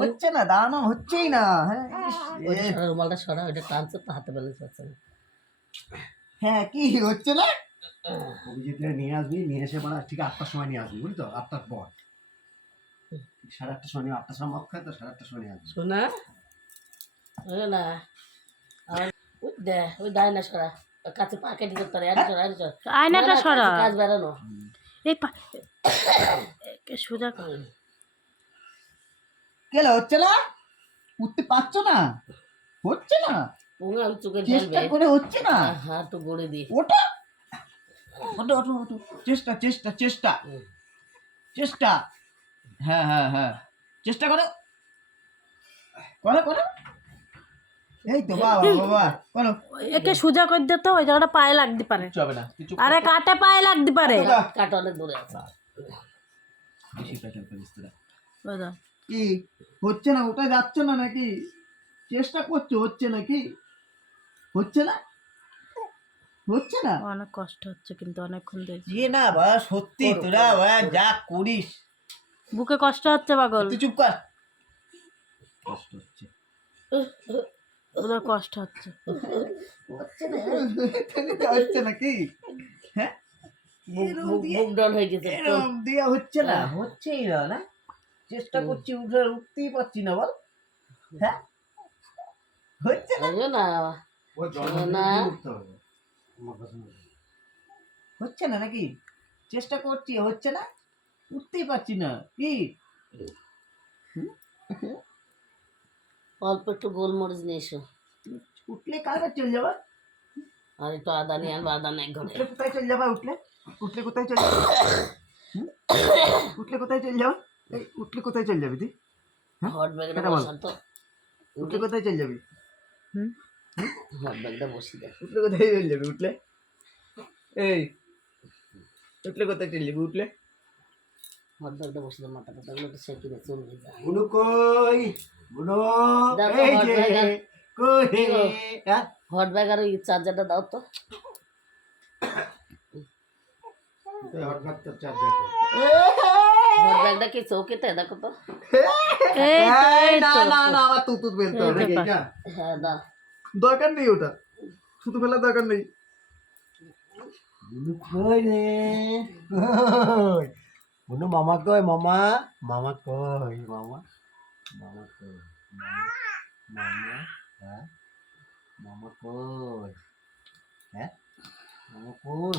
হচ্ছে না, দাঁড়ানো হচ্ছেই না। হ্যাঁ রুমালটা সরা, ওইটা টানছে তো হাতে ব্যালেন্স হচ্ছে না। হ্যাঁ কি হচ্ছে না? অভিজিৎকে নিয়ে আসবি, নিয়ে এসে পরে ঠিক 8টার সময় নিয়ে আসবি, বুঝলি তো? 8টার পর 8:30টার সময় নিয়ে, 8টার সময় মদ খায় তো 8:30টার সময় নিয়ে আসবি। শোনা না ওই দে, ওই দায় না সরা, কাছে পা কেটে যেতে পারে। আয়নাটা সরা, কাজ বেড়ানো এই সোজা কর। কেন হচ্ছে না? উঠতে পারছো না? হচ্ছে না, চোখে চেষ্টা করে হচ্ছে না। হাত তো গড়ে দি, ওটা ওটা ওটা ওটা চেষ্টা চেষ্টা চেষ্টা চেষ্টা। হ্যাঁ হ্যাঁ হ্যাঁ, চেষ্টা করো করো করো। এই তো বাবা বাবা করো। একে সোজা করে দে তো, ওই জায়গাটা পায়ে লাগতে পারে। হবে না কিছু। আরে কাটে পায়ে লাগতে পারে। কাটা অনেক দূরে আছে। বেশি প্যাটার করিস তোরা। ওই দাও। কি হচ্ছে না? ওটা যাচ্ছে না নাকি? চেষ্টা করছো, হচ্ছে নাকি? হচ্ছে না, হচ্ছে না। অনেক কষ্ট হচ্ছে কিন্তু অনেকক্ষণ ধরে। যে না বা সত্যি তোরা যা করিস। বুকে কষ্ট হচ্ছে পাগল, তুই চুপ কর। কষ্ট হচ্ছে, ওদের কষ্ট হচ্ছে। হচ্ছে না, হচ্ছে নাকি? হ্যাঁ বুক ডাউন হয়ে গেছে। এরকম দিয়ে হচ্ছে না, হচ্ছেই না। না চেষ্টা করছি, উঠতেই পারছি না বল। হ্যাঁ হচ্ছে না, না না হচ্ছে না নাকি? চেষ্টা করছি, হচ্ছে না, উঠতেই পারছি না। কি অল্প একটু গোলমরিচ নিয়ে এসো। উঠলে কালকে চলে যাবা। আর একটু আদা নিয়ে আনবো, আদা নেই ঘরে। উঠলে কোথায় চলে যাবা? উঠলে উঠলে কোথায় চলে যাবা? উঠলে কোথায় চলে যাবা? এই উঠলে কোথায় চলে যাবি তুই? হট ব্যাগটা এটা বল। বসান তো। উঠলে কোথায় চলে যাবি? হট ব্যাগটা বসিয়ে দেয়। উঠলে কোথায় চলে যাবি? উঠলে এই উঠলে কোথায় চলে যাবি? উঠলে হট ব্যাগটা বসিয়ে দেয়, মাথা টাথাগুলো একটু সেঁকে দিয়ে চলে যায়। বুনু কই? বুনু দেখো এই হট যে ব্যাগ, কই? হ্যাঁ হট ব্যাগ আর ওই চার্জারটা দাও তো। হট ব্যাগ তো চার্জার কর। হট ব্যাগটা কি চৌকিতে দেখো তো। এই না তো না না, আমার তুতু ফেলতে হবে এই তো নাকি? না হ্যাঁ দাও। দরকার নেই, ওটা থুতু ফেলার দরকার নেই। বুনু কই রে? কই? বুনু মামা কই? মামা মামা কই? মামা মামা কই? মামা হ্যাঁ মামা কই? হ্যাঁ মামা কই?